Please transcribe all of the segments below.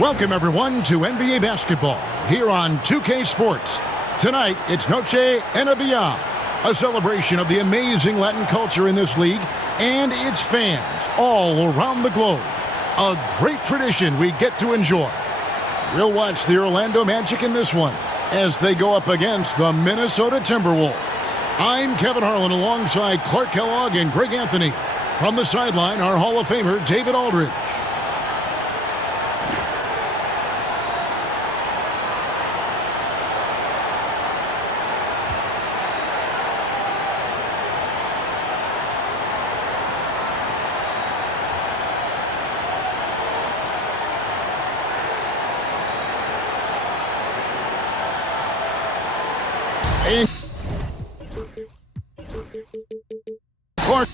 Welcome, everyone, to NBA basketball here on 2K Sports. Tonight, it's Noche NBA, a celebration of the amazing Latin culture in this league and its fans all around the globe. A great tradition we get to enjoy. We'll watch the Orlando Magic in this one as they go up against the Minnesota Timberwolves. I'm Kevin Harlan alongside Clark Kellogg and Greg Anthony. From the sideline, our Hall of Famer, David Aldridge. Clark.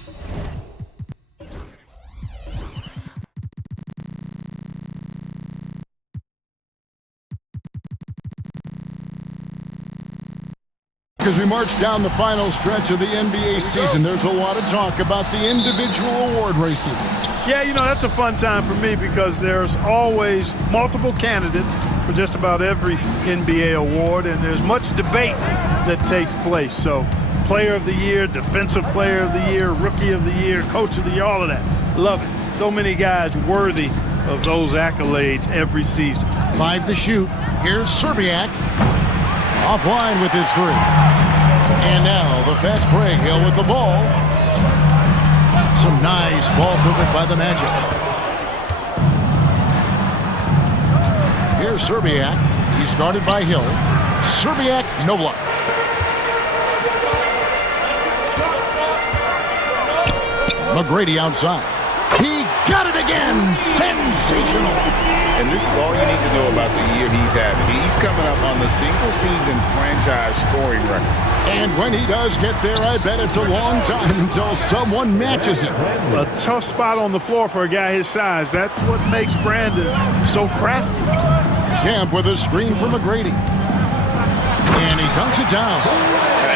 As we march down the final stretch of the NBA season, there's a lot of talk about the individual award races. Yeah, you know, that's a fun time for me because there's always multiple candidates for just about every NBA award, and there's much debate that takes place. So, Player of the Year, Defensive Player of the Year, Rookie of the Year, Coach of the Year, all of that. Love it. So many guys worthy of those accolades every season. 5 to shoot. Here's Serbiak. Offline with his 3. And now the fast break. Hill with the ball. Some nice ball movement by the Magic. Here's Serbiak. He's guarded by Hill. Serbiak, no block. McGrady outside. He got it again. Sensational. And this is all you need to know about the year he's having. He's coming up on the single-season franchise scoring record. And when he does get there, I bet it's a long time until someone matches him. A tough spot on the floor for a guy his size. That's what makes Brandon so crafty. Camp with a screen from McGrady. And he dunks it down.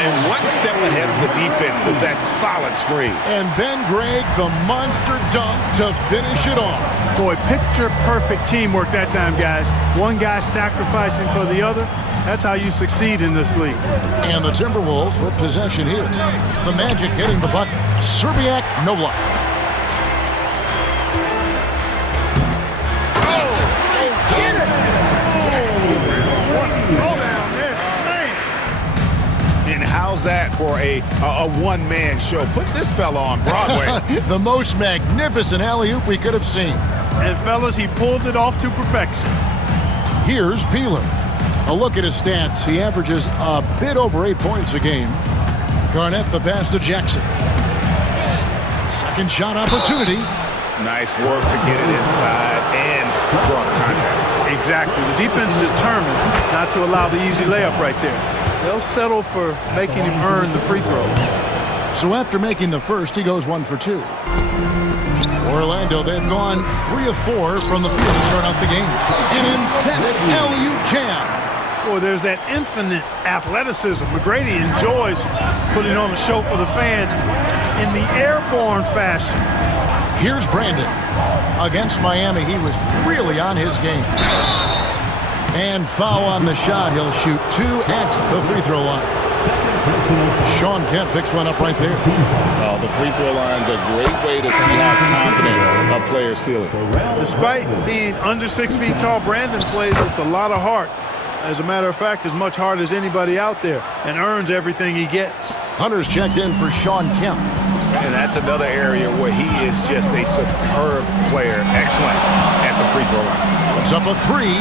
And one step ahead of the defense with that solid screen. And then, Greg, the monster dunk to finish it off. Boy, picture-perfect teamwork that time, guys. One guy sacrificing for the other. That's how you succeed in this league. And the Timberwolves with possession here. The Magic getting the bucket. Serbiak, no block. And how's that for a one-man show? Put this fella on Broadway. The most magnificent alley-oop we could have seen. And, fellas, he pulled it off to perfection. Here's Peeler. A look at his stats. He averages a bit over 8 points a game. Garnett the pass to Jackson. Second shot opportunity. Nice work to get it inside and draw the contact. Exactly. The defense is determined not to allow the easy layup right there. They'll settle for making him earn the free throw. So after making the first, he goes 1 for 2. Orlando, they've gone 3 of 4 from the field to start out the game. An emphatic alley-oop jam. Boy, there's that infinite athleticism. McGrady enjoys putting on a show for the fans in the airborne fashion. Here's Brandon. Against Miami, he was really on his game. And foul on the shot. He'll shoot 2 at the free throw line. Sean Kemp picks one up right there. Oh, the free throw line's a great way to see how confident a player's feeling. Despite being under 6 feet tall, Brandon plays with a lot of heart. As a matter of fact, as much heart as anybody out there, and earns everything he gets. Hunter's checked in for Sean Kemp. And that's another area where he is just a superb player. Excellent at the free throw line. Puts up a 3.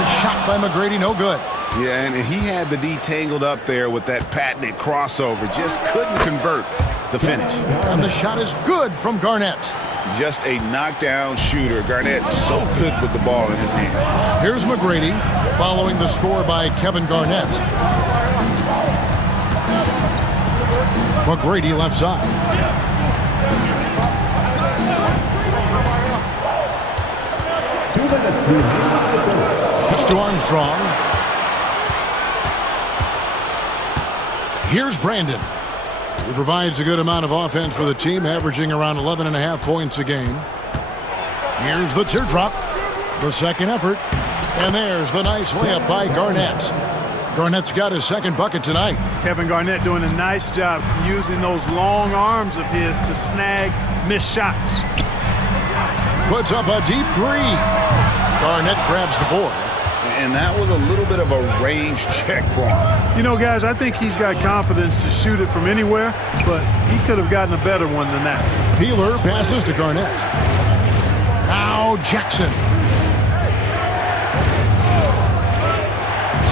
The shot by McGrady, no good. Yeah, and he had the D tangled up there with that patented crossover. Just couldn't convert the finish. And the shot is good from Garnett. Just a knockdown shooter. Garnett so good with the ball in his hand. Here's McGrady following the score by Kevin Garnett. McGrady left side. Pitch to Armstrong. Here's Brandon. He provides a good amount of offense for the team, averaging around 11.5 points a game. Here's the teardrop. The second effort. And there's the nice layup by Garnett. Garnett's got his second bucket tonight. Kevin Garnett doing a nice job using those long arms of his to snag missed shots. Puts up a deep three. Garnett grabs the board. And that was a little bit of a range check for him. You know, guys, I think he's got confidence to shoot it from anywhere, but he could have gotten a better one than that. Peeler passes to Garnett. Now Jackson.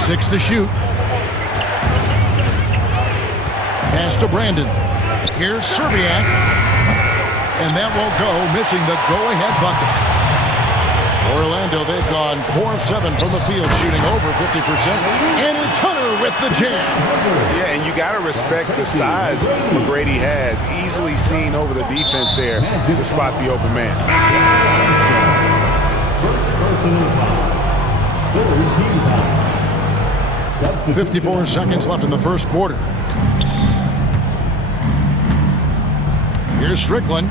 6 to shoot. Pass to Brandon. Here's Serbiak. And that won't go, missing the go-ahead bucket. Orlando, they've gone 4 of 7 from the field, shooting over 50%. And it's Hunter with the jam. Yeah, and you got to respect the size McGrady has. Easily seen over the defense there to spot the open man. 54 seconds left in the first quarter. Here's Strickland.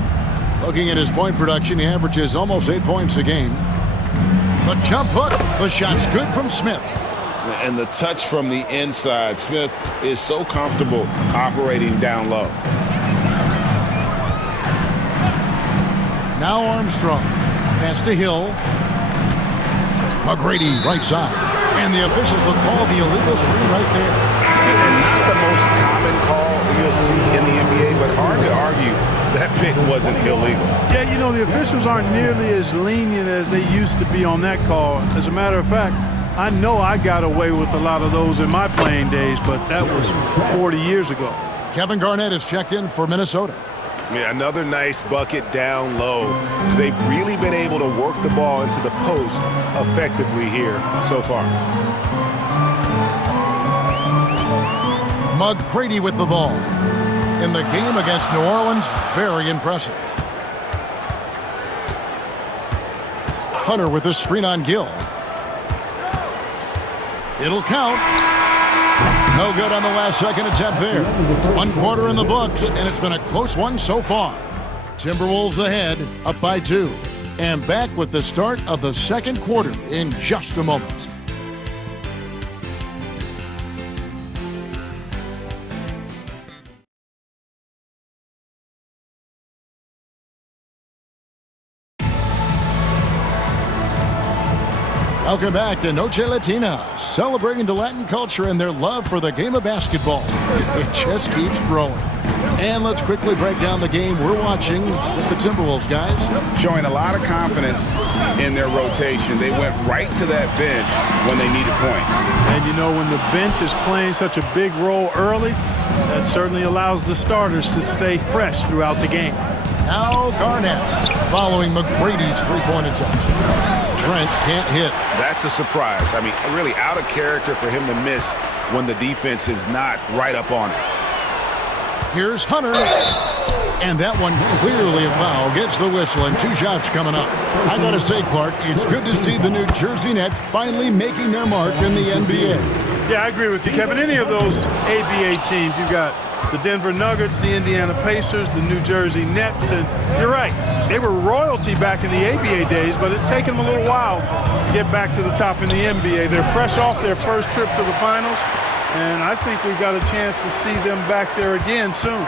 Looking at his point production, he averages almost 8 points a game. The jump hook. The shot's good from Smith. And the touch from the inside. Smith is so comfortable operating down low. Now Armstrong. Pass to Hill. McGrady right side. And the officials will call the illegal screen right there. And not the most common call you'll see in the NBA, but hard to argue that pick wasn't illegal. Yeah, you know, the officials aren't nearly as lenient as they used to be on that call. As a matter of fact, I know I got away with a lot of those in my playing days, but that was 40 years ago. Kevin Garnett is checked in for Minnesota. Yeah, another nice bucket down low. They've really been able to work the ball into the post effectively here so far. McGrady with the ball. In the game against New Orleans, very impressive. Hunter with a screen on Gill. It'll count. No good on the last second attempt there. 1 quarter in the books, and it's been a close one so far. Timberwolves ahead, up by 2. And back with the start of the second quarter in just a moment. Welcome back to Noche Latina, celebrating the Latin culture and their love for the game of basketball. It just keeps growing. And let's quickly break down the game we're watching with the Timberwolves, guys. Showing a lot of confidence in their rotation. They went right to that bench when they needed points. And you know, when the bench is playing such a big role early, that certainly allows the starters to stay fresh throughout the game. Now Garnett, following McGrady's three-point attempt. Trent can't hit. That's a surprise. I mean, really out of character for him to miss when the defense is not right up on it. Here's Hunter. And that one clearly a foul. Gets the whistle, and 2 shots coming up. I gotta say, Clark, it's good to see the New Jersey Nets finally making their mark in the NBA. Yeah, I agree with you, Kevin. Any of those ABA teams, you've got the Denver Nuggets, the Indiana Pacers, the New Jersey Nets, and you're right. They were royalty back in the ABA days, but it's taken them a little while to get back to the top in the NBA. They're fresh off their first trip to the finals, and I think we've got a chance to see them back there again soon.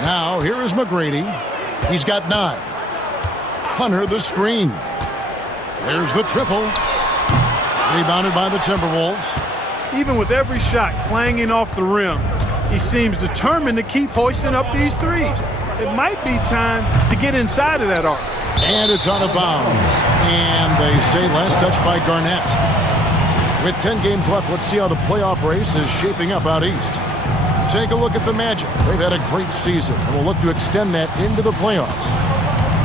Now, here is McGrady. He's got 9. Hunter the screen. There's the triple. Rebounded by the Timberwolves. Even with every shot clanging off the rim, he seems determined to keep hoisting up these threes. It might be time to get inside of that arc. And it's out of bounds. And they say last touch by Garnett. With 10 games left, let's see how the playoff race is shaping up out east. Take a look at the Magic. They've had a great season, and we'll look to extend that into the playoffs.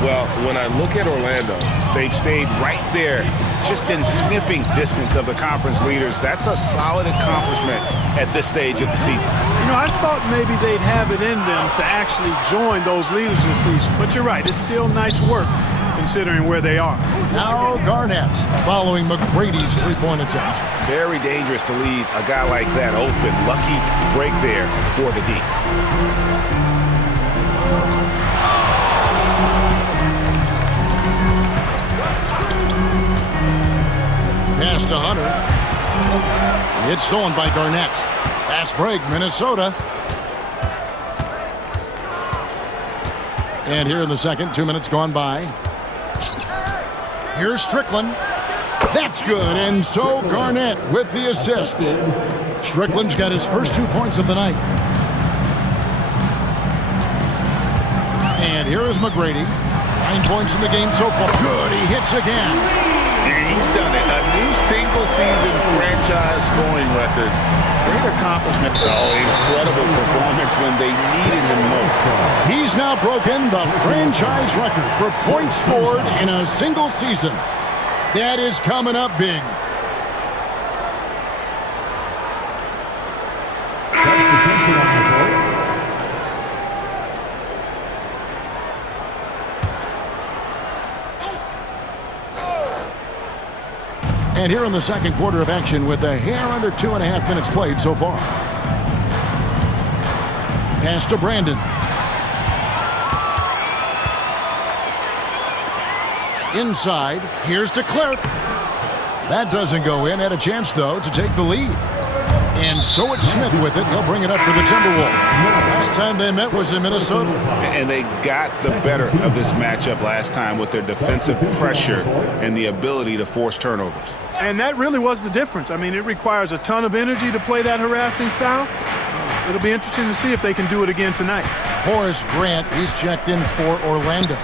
Well, when I look at Orlando, they've stayed right there, just in sniffing distance of the conference leaders. That's a solid accomplishment at this stage of the season. You know, I thought maybe they'd have it in them to actually join those leaders this season. But you're right, it's still nice work considering where they are. Now Garnett, following McGrady's three-point attempt. Very dangerous to leave a guy like that open. Lucky break there for the D. Pass to Hunter. It's stolen by Garnett. Fast break, Minnesota. And here in the second, 2 minutes gone by. Here's Strickland. That's good, and so Garnett with the assist. Strickland's got his first 2 points of the night. And here is McGrady. 9 points in the game so far. Good, he hits again. And he's done it. A new single-season franchise scoring record. Great accomplishment. Oh, incredible performance when they needed him most. He's now broken the franchise record for points scored in a single season. That is coming up big. And here in the second quarter of action with a hair under 2.5 minutes played so far. Pass to Brandon. Inside, here's to Clerk. That doesn't go in. Had a chance, though, to take the lead. And so it's Smith with it. He'll bring it up for the Timberwolves. Last time they met was in Minnesota. And they got the better of this matchup last time with their defensive pressure and the ability to force turnovers. And that really was the difference. I mean, it requires a ton of energy to play that harassing style. It'll be interesting to see if they can do it again tonight. Horace Grant, he's checked in for Orlando.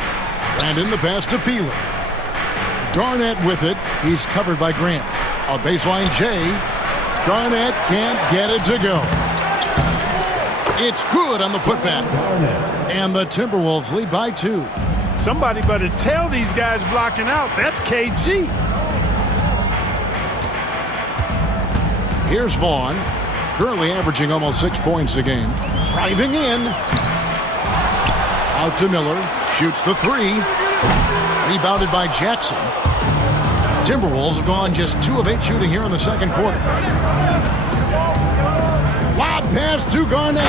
Brandon, the pass to Peeler. Garnett with it. He's covered by Grant. On baseline, Jay. Garnett can't get it to go. It's good on the putback. And the Timberwolves lead by 2. Somebody better tell these guys blocking out. That's KG. Here's Vaughn. Currently averaging almost 6 points a game. Driving in. Out to Miller. Shoots the 3. Rebounded by Jackson. Timberwolves have gone just 2 of 8 shooting here in the second quarter. Lob pass to Garnett.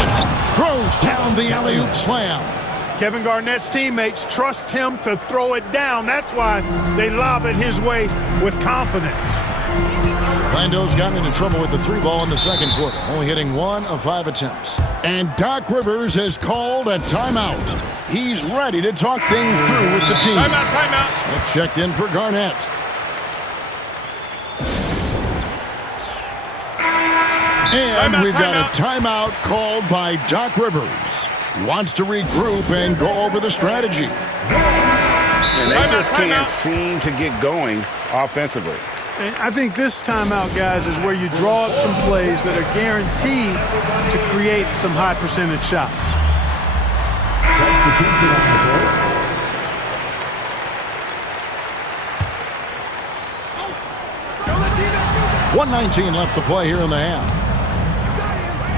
Throws down the alley-oop slam. Kevin Garnett's teammates trust him to throw it down. That's why they lob it his way with confidence. Orlando's gotten into trouble with the 3 ball in the second quarter, only hitting 1 of 5 attempts. And Doc Rivers has called a timeout. He's ready to talk things through with the team. Timeout. Smith checked in for Garnett. And we've got a timeout called by Doc Rivers. He wants to regroup and go over the strategy. And they just can't seem to get going offensively. And I think this timeout, guys, is where you draw up some plays that are guaranteed to create some high percentage shots. 1:19 left to play here in the half.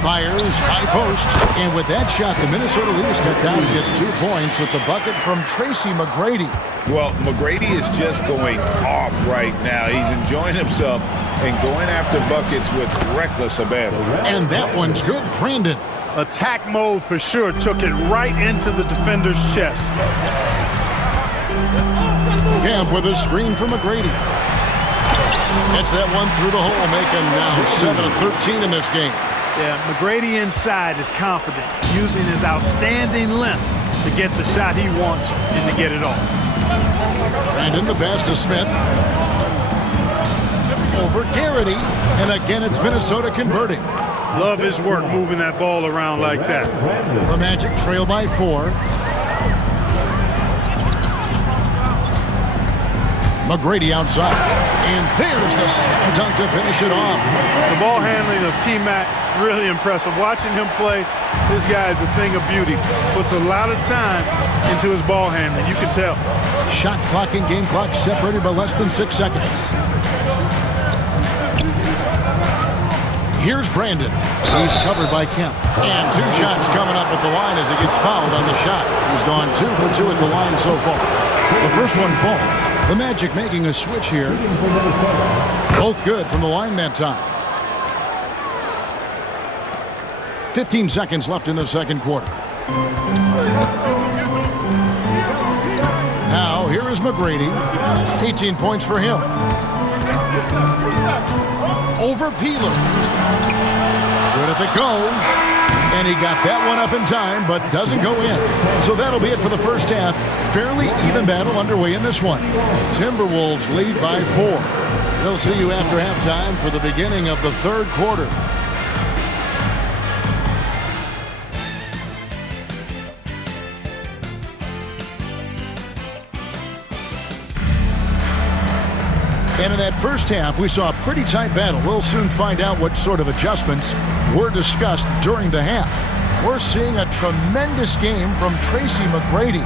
Fires, high post, and with that shot, the Minnesota Leafs cut down to just 2 points with the bucket from Tracy McGrady. Well, McGrady is just going off right now. He's enjoying himself and going after buckets with reckless abandon. And that one's good, Brandon. Attack mode for sure. Took it right into the defender's chest. Camp with a screen for McGrady. Gets that one through the hole, making now 7 of 13 in this game. Yeah, McGrady inside is confident, using his outstanding length to get the shot he wants and to get it off. Brandon, the pass to Smith. Over Garrity, and again it's Minnesota converting. Love his work moving that ball around like that. The Magic trail by 4. McGrady outside, and there's the slam dunk to finish it off. The ball handling of T-Mac, really impressive. Watching him play, this guy is a thing of beauty. Puts a lot of time into his ball handling, you can tell. Shot clock and game clock separated by less than 6 seconds. Here's Brandon. He's covered by Kemp. And 2 shots coming up at the line as he gets fouled on the shot. He's gone 2 for 2 at the line so far. The first one falls. The Magic making a switch here. Both good from the line that time. 15 seconds left in the second quarter. Now, here is McGrady. 18 points for him. Over Peeler. Good if it goes. And he got that one up in time, but doesn't go in. So that'll be it for the first half. Fairly even battle underway in this one. Timberwolves lead by 4. We'll see you after halftime for the beginning of the third quarter. And in that first half, we saw a pretty tight battle. We'll soon find out what sort of adjustments were discussed during the half. We're seeing a tremendous game from Tracy McGrady.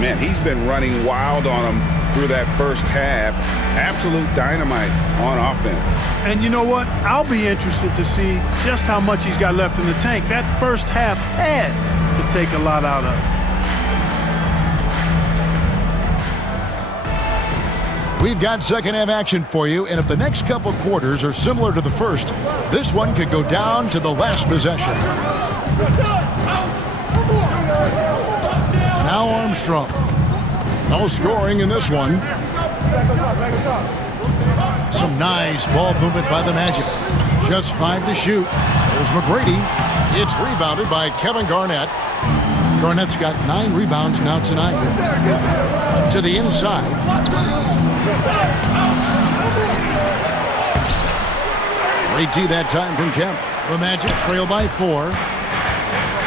Man, he's been running wild on him through that first half. Absolute dynamite on offense. And you know what? I'll be interested to see just how much he's got left in the tank. That first half had to take a lot out of it. We've got second half action for you, and if the next couple quarters are similar to the first, this one could go down to the last possession. Now Armstrong. No scoring in this one. Some nice ball movement by the Magic. Just 5 to shoot. There's McGrady. It's rebounded by Kevin Garnett. Garnett's got 9 rebounds now tonight. To the inside. Great D that time from Kemp. The Magic trail by 4.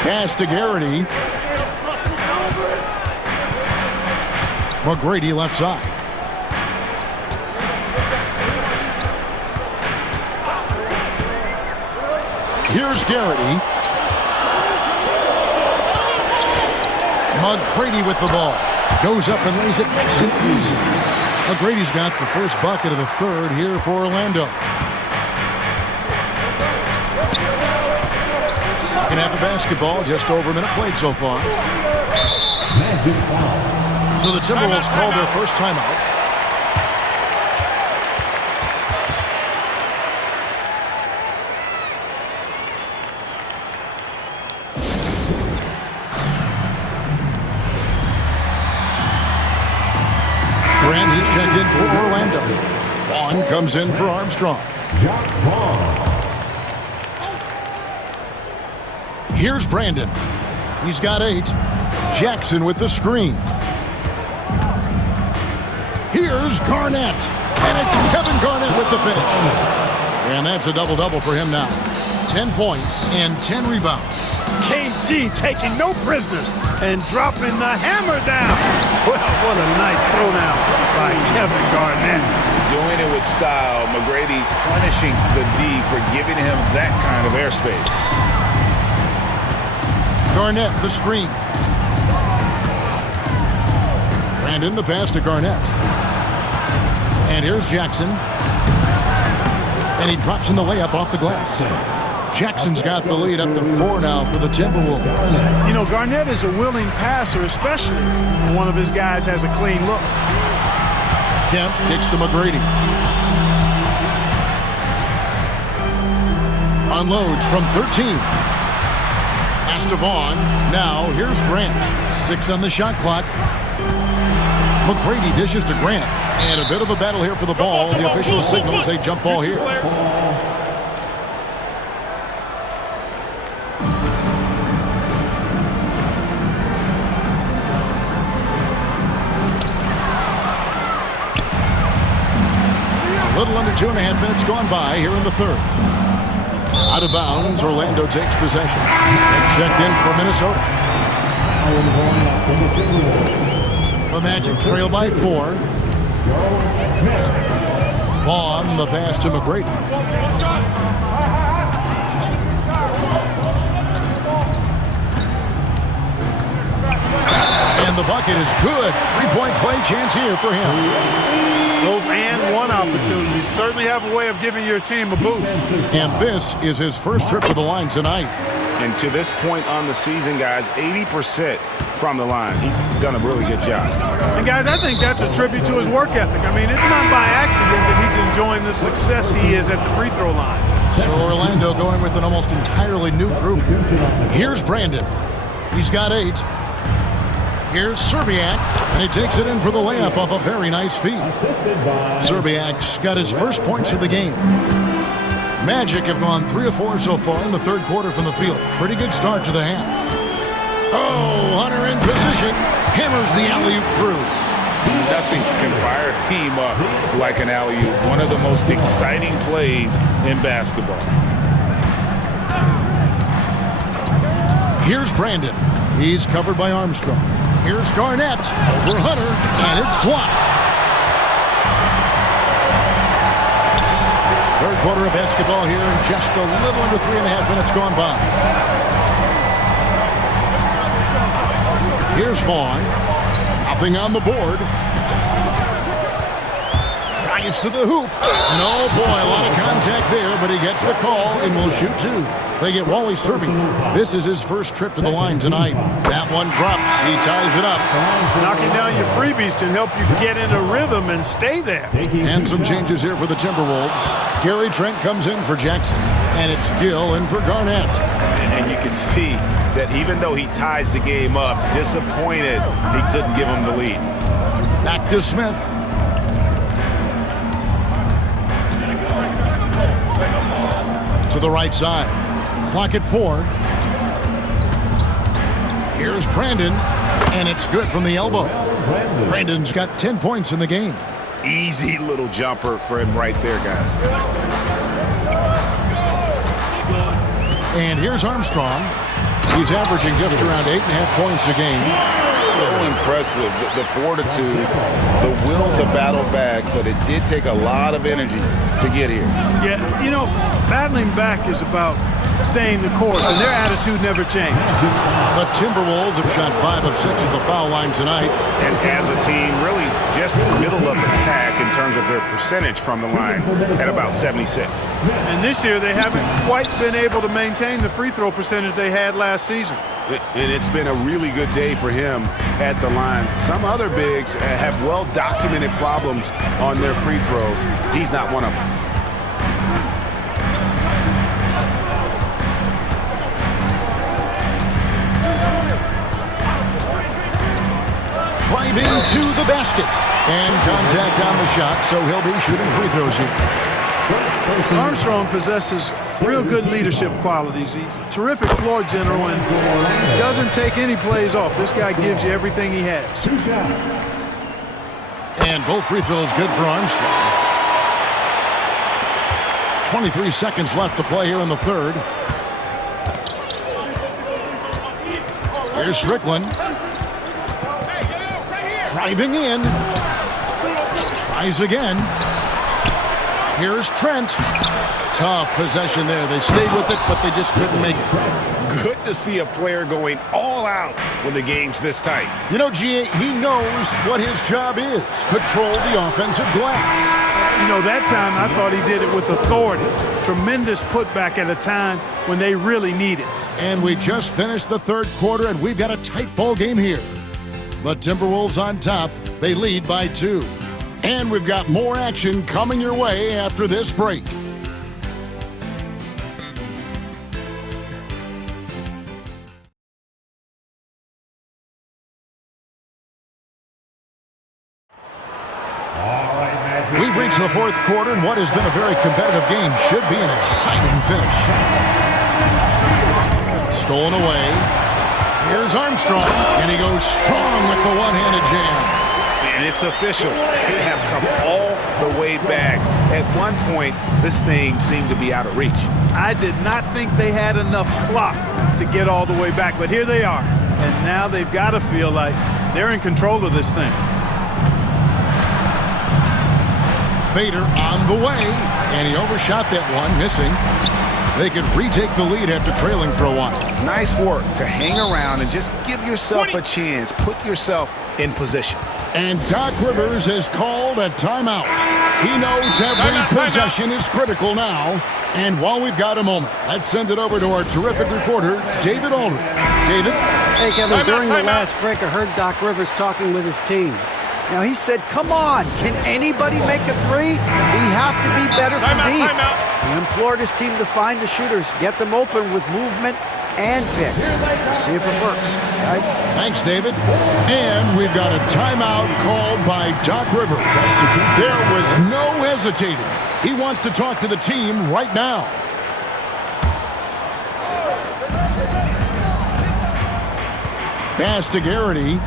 Pass to Garrity. McGrady left side. Here's Garrity. McGrady with the ball. Goes up and lays it nice and easy. McGrady's got the first bucket of the third here for Orlando. Second half of basketball, just over a minute played so far. So the Timberwolves call their first timeout. Grant, he's checked in for Orlando. Vaughn comes in for Armstrong. Here's Brandon. He's got 8. Jackson with the screen. Here's Garnett. And it's Kevin Garnett with the finish. And that's a double-double for him now. 10 points and 10 rebounds. KG taking no prisoners and dropping the hammer down. Well, what a nice throwdown by Kevin Garnett. Doing it with style. McGrady punishing the D for giving him that kind of airspace. Garnett, the screen. Brandon, the pass to Garnett. And here's Jackson. And he drops in the layup off the glass. Jackson's got the lead up to 4 now for the Timberwolves. You know, Garnett is a willing passer, especially when one of his guys has a clean look. Kemp kicks to McGrady. Unloads from 13. Pass to Vaughn. Now here's Grant. 6 on the shot clock. McGrady dishes to Grant. And a bit of a battle here for the ball. The official signals a jump ball here. A little under 2.5 minutes gone by here in the third. Out of bounds, Orlando takes possession. Smith checked in for Minnesota. The Magic trail by 4. Vaughn, the pass to McGrady. And the bucket is good. 3-point play chance here for him. Those and one opportunities certainly have a way of giving your team a boost. And this is his first trip to the line tonight. And to this point on the season, guys, 80% from the line. He's done a really good job. And, guys, I think that's a tribute to his work ethic. I mean, it's not by accident that he's enjoying the success he is at the free throw line. So Orlando going with an almost entirely new group. Here's Brandon. He's got 8. Here's Serbiak, and he takes it in for the layup off a very nice feed. Serbiak's got his first points of the game. Magic have gone 3 of 4 so far in the third quarter from the field. Pretty good start to the half. Oh, Hunter in position. Hammers the alley-oop through. Nothing can fire a team up like an alley-oop. One of the most exciting plays in basketball. Here's Brandon. He's covered by Armstrong. Here's Garnett over Hunter, and it's blocked. Third quarter of basketball here, and just a little under 3.5 minutes gone by. Here's Vaughn. Nothing on the board. Drives to the hoop. And oh boy, a lot of contact there, but he gets the call and will shoot 2. They get Wally Serbiak. This is his first trip to the line tonight. That one drops. He ties it up. Knocking down your freebies can help you get in a rhythm and stay there. And some changes here for the Timberwolves. Gary Trent comes in for Jackson. And it's Gill in for Garnett. And you can see that even though he ties the game up, disappointed he couldn't give him the lead. Back to Smith. To the right side. Clock at 4. Here's Brandon, and it's good from the elbow. Brandon's got 10 points in the game. Easy little jumper for him right there, guys. And here's Armstrong. He's averaging just around 8.5 points a game. So impressive, the fortitude, the will to battle back, but it did take a lot of energy to get here. Yeah, you know, battling back is about staying the course, and their attitude never changed. The Timberwolves have shot 5 of 6 at the foul line tonight. And as a team, really just in the middle of the pack in terms of their percentage from the line at about 76. And this year, they haven't quite been able to maintain the free throw percentage they had last season. And it's been a really good day for him at the line. Some other bigs have well-documented problems on their free throws. He's not one of them. Driving to the basket. And contact on the shot, so he'll be shooting free throws here. Armstrong possesses real good leadership qualities. He's a terrific floor general and doesn't take any plays off. This guy gives you everything he has. And both free throws good for Armstrong. 23 seconds left to play here in the third. Here's Strickland. Driving in. Tries again. Here's Trent. Tough possession there. They stayed with it, but they just couldn't make it. Good to see a player going all out when the game's this tight. You know, G.A., he knows what his job is. Control the offensive glass. You know, that time I thought he did it with authority. Tremendous putback at a time when they really need it. And we just finished the third quarter, and we've got a tight ball game here. The Timberwolves on top. They lead by 2. And we've got more action coming your way after this break. We've reached the fourth quarter, and what has been a very competitive game should be an exciting finish. Stolen away. Here's Armstrong, and he goes strong with the one-handed jam. And it's official. They have come all the way back. At one point, this thing seemed to be out of reach. I did not think they had enough clock to get all the way back, but here they are. And now they've got to feel like they're in control of this thing. Fader on the way, and he overshot that one, missing. They could retake the lead after trailing for a while. Nice work to hang around and just give yourself a chance. Put yourself in position. And Doc Rivers has called a timeout. He knows every possession is critical now. And while we've got a moment, let's send it over to our terrific reporter, David Aldridge. David? Hey, Kevin, during the last break, I heard Doc Rivers talking with his team. Now, he said, come on, can anybody make a three? We have to be better from deep. He implored his team to find the shooters, get them open with movement and picks. We'll see if it works, guys. Thanks, David. And we've got a timeout called by Doc Rivers. There was no hesitating. He wants to talk to the team right now. Pass to Garrity.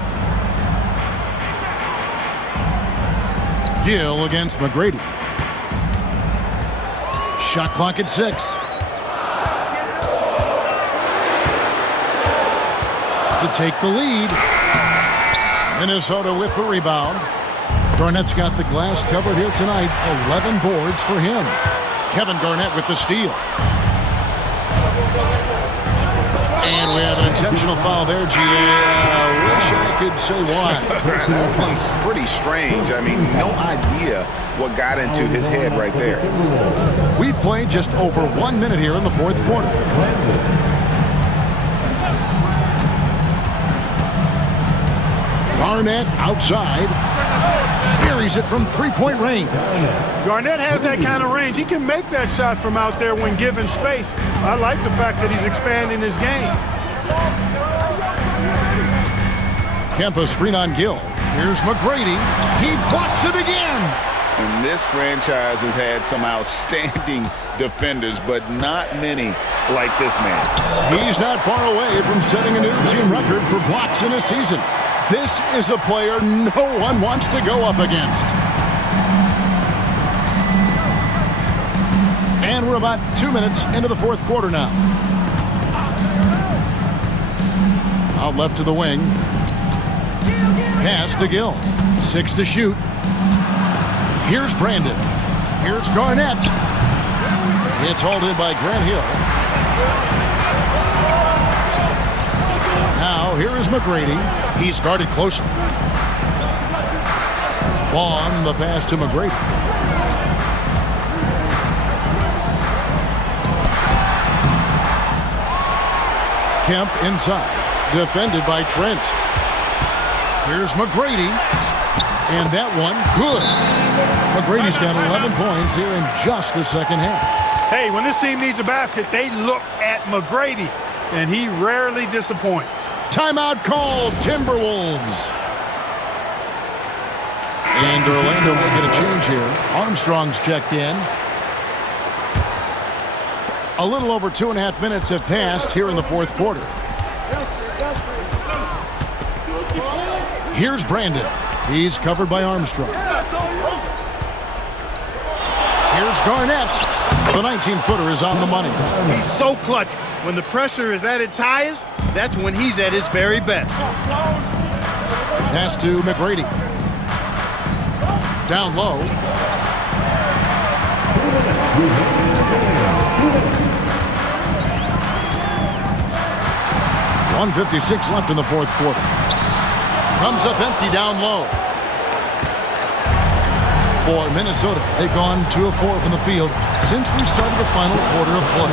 Gill against McGrady. Shot clock at 6. To take the lead. Minnesota with the rebound. Garnett's got the glass covered here tonight. 11 boards for him. Kevin Garnett with the steal. And we have an intentional foul there, G.A. Wish I could say why. That one's pretty strange. I mean, no idea what got into his head right there. We've played just over 1 minute here in the fourth quarter. Garnett outside. Buries it from three-point range. Garnett has that kind of range. He can make that shot from out there when given space. I like the fact that he's expanding his game. Kempa screen on Gill. Here's McGrady. He blocks it again. And this franchise has had some outstanding defenders, but not many like this man. He's not far away from setting a new team record for blocks in a season. This is a player no one wants to go up against. And we're about 2 minutes into the fourth quarter now. Out left to the wing. Pass to Gill. 6 to shoot. Here's Brandon. Here's Garnett. It's hauled in by Grant Hill. Now, here is McGrady. He's guarded closely. On the pass to McGrady. Kemp inside. Defended by Trent. Here's McGrady. And that one, good. McGrady's got 11 points here in just the second half. Hey, when this team needs a basket, they look at McGrady, and he rarely disappoints. Timeout called, Timberwolves. And Orlando making a change here. Armstrong's checked in. A little over 2.5 minutes have passed here in the fourth quarter. Here's Brandon. He's covered by Armstrong. Here's Garnett. The 19-footer is on the money. He's so clutch. When the pressure is at its highest, that's when he's at his very best. Pass to McGrady. Down low. .156 left in the fourth quarter. Comes up empty down low. For Minnesota, they've gone 2 of 4 from the field since we started the final quarter of play.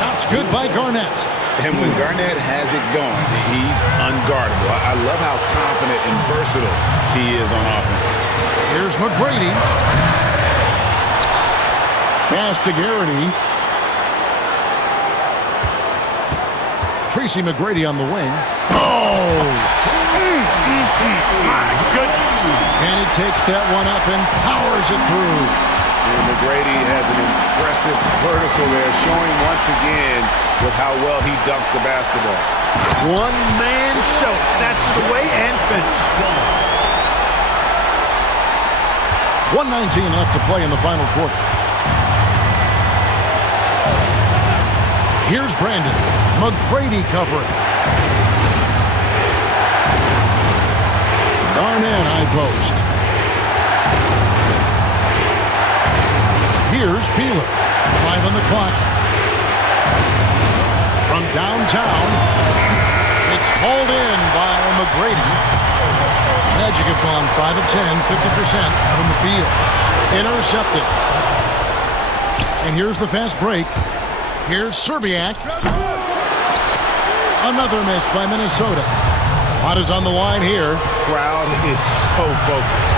Shots good by Garnett. And when Garnett has it going, he's unguardable. I love how confident and versatile he is on offense. Here's McGrady. Pass to Garrity. Tracy McGrady on the wing. Oh! My goodness. And he takes that one up and powers it through. And McGrady has an impressive vertical there, showing once again with how well he dunks the basketball. One-man show. Snatched it away and finished. 1:19 left to play in the final quarter. Here's Brandon. McGrady covering. Garnett high post. Here's Peeler. 5 on the clock. From downtown, it's hauled in by McGrady. Magic have gone 5 of 10, 50% from the field. Intercepted. And here's the fast break. Here's Serbiak. Another miss by Minnesota. A lot is on the line here. Crowd is so focused.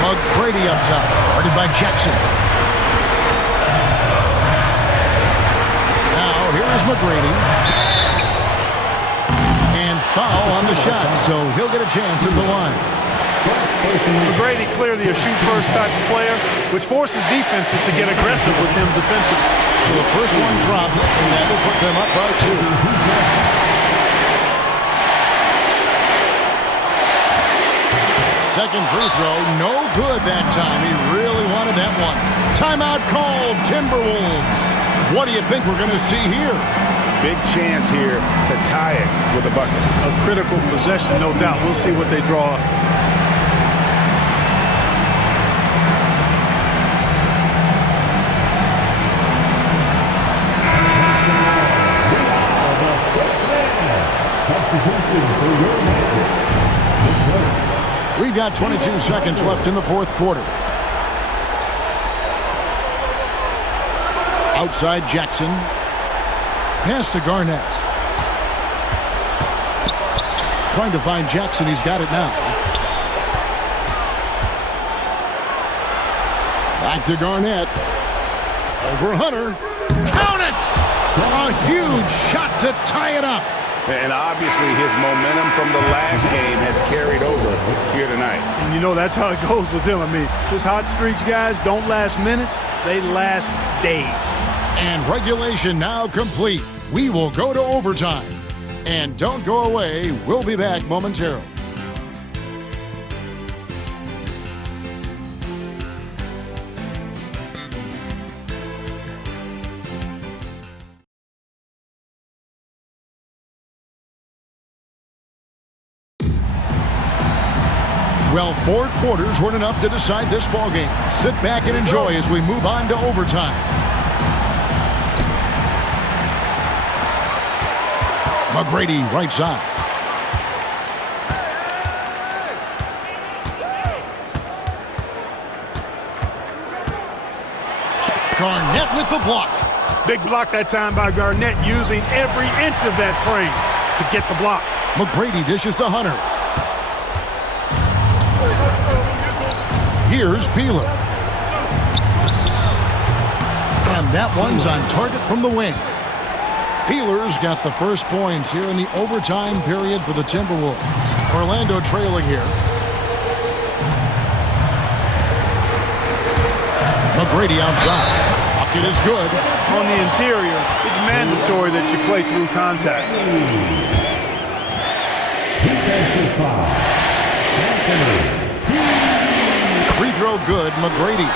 McGrady up top, guarded by Jackson. Here's McGrady. And foul on the shot, so he'll get a chance at the line. McGrady clearly a shoot-first type of player, which forces defenses to get aggressive with him defensively. So the first one drops, and that will put them up by 2. Second free throw, no good that time. He really wanted that one. Timeout called, Timberwolves. What do you think we're going to see here? Big chance here to tie it with a bucket. A critical possession, no doubt. We'll see what they draw up. We've got 22 seconds left in the fourth quarter. Outside Jackson. Pass to Garnett. Trying to find Jackson. He's got it now. Back to Garnett. Over Hunter. Count it! A huge shot to tie it up. And obviously his momentum from the last game has carried over here tonight. And you know that's how it goes with him. I mean, his hot streaks, guys, don't last minutes. They last days. And regulation now complete. We will go to overtime. And don't go away. We'll be back momentarily. Well, 4 quarters weren't enough to decide this ballgame. Sit back and enjoy as we move on to overtime. McGrady, right side. Garnett with the block. Big block that time by Garnett, using every inch of that frame to get the block. McGrady dishes to Hunter. Here's Peeler. And that one's on target from the wing. Peeler's got the first points here in the overtime period for the Timberwolves. Orlando trailing here. McGrady outside. Bucket is good. On the interior, it's mandatory that you play through contact. Defensive foul. Free throw good, McGrady.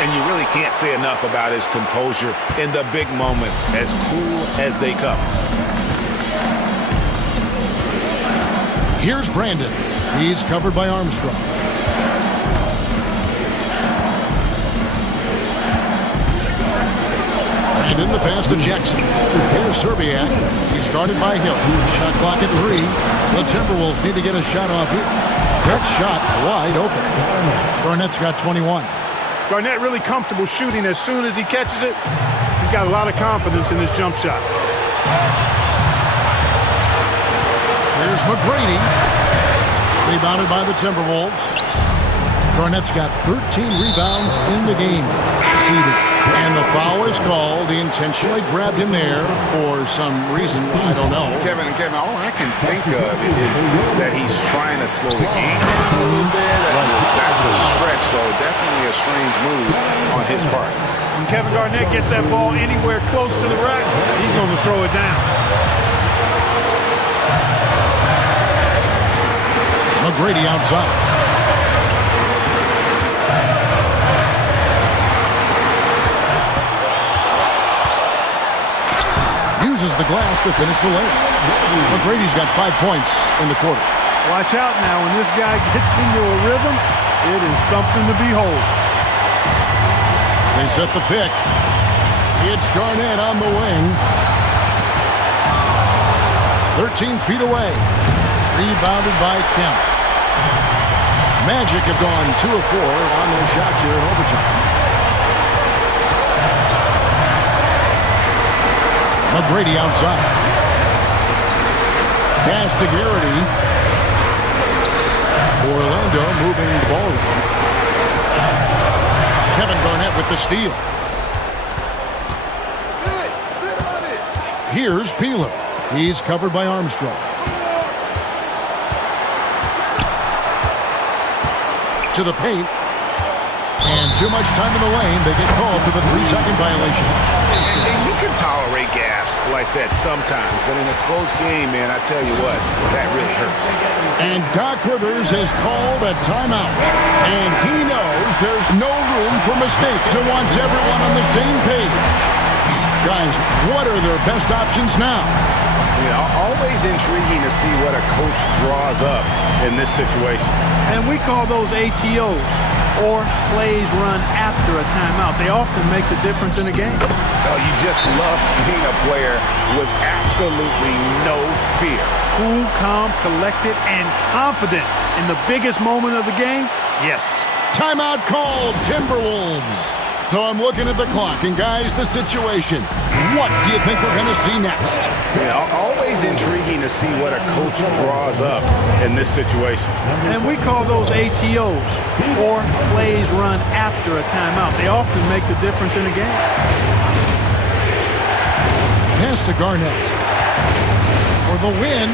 And you really can't say enough about his composure in the big moments, as cool as they come. Here's Brandon. He's covered by Armstrong. And in the pass to Jackson. Here's Serbiak. He's guarded by Hill. Shot clock at 3. The Timberwolves need to get a shot off here. That shot wide open. Garnett's got 21. Garnett really comfortable shooting as soon as he catches it. He's got a lot of confidence in his jump shot. Here's McGrady. Rebounded by the Timberwolves. Garnett's got 13 rebounds in the game. Seeded. And the foul is called. He intentionally grabbed him there for some reason. I don't know. Kevin, all I can think of is that he's trying to slow the game down a little bit. That's a stretch, though. Definitely a strange move on his part. When Kevin Garnett gets that ball anywhere close to the rack, he's going to throw it down. McGrady outside. Uses the glass to finish the layup. McGrady's got 5 points in the quarter. Watch out now. When this guy gets into a rhythm, it is something to behold. They set the pick. It's Garnett on the wing. 13 feet away. Rebounded by Kemp. Magic have gone 2 of 4 on their shots here in overtime. McGrady outside. Pass to Garrity. Orlando moving the ball. Kevin Garnett with the steal. Here's Peeler. He's covered by Armstrong. To the paint. And too much time in the lane. They get called for the 3-second violation. And you can tolerate gaffes like that sometimes, but in a close game, man, I tell you what, that really hurts. And Doc Rivers has called a timeout. And he knows there's no room for mistakes and wants everyone on the same page. Guys, what are their best options now? You know, always intriguing to see what a coach draws up in this situation. And we call those ATOs, or plays run after a timeout. They often make the difference in a game. Oh, you just love seeing a player with absolutely no fear. Cool, calm, collected, and confident in the biggest moment of the game? Yes. Timeout called, Timberwolves. So I'm looking at the clock, and guys, the situation. What do you think we're going to see next? Yeah, always intriguing to see what a coach draws up in this situation. And we call those ATOs, or plays run after a timeout. They often make the difference in a game. Pass to Garnett. For the win.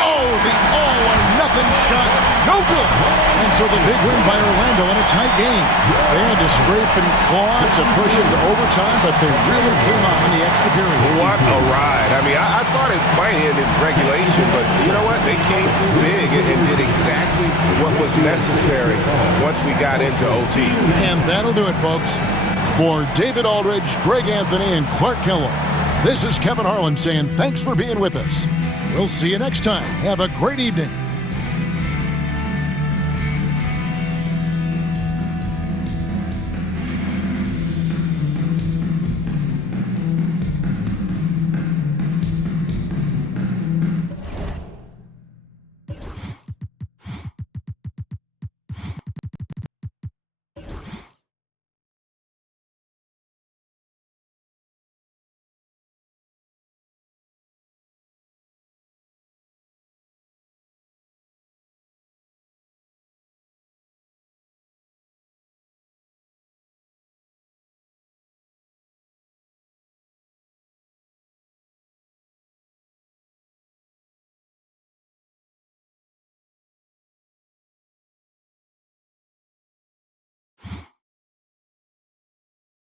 Oh, the all-or-nothing shot. No good. And so the big win by Orlando in a tight game. They had to scrape and claw to push it to overtime, but they really came on in the extra period. What a ride. I mean, I thought it might end in regulation, but you know what? They came through big and did exactly what was necessary once we got into OT. And that'll do it, folks. For David Aldridge, Greg Anthony, and Clark Kellogg, this is Kevin Harlan saying thanks for being with us. We'll see you next time. Have a great evening.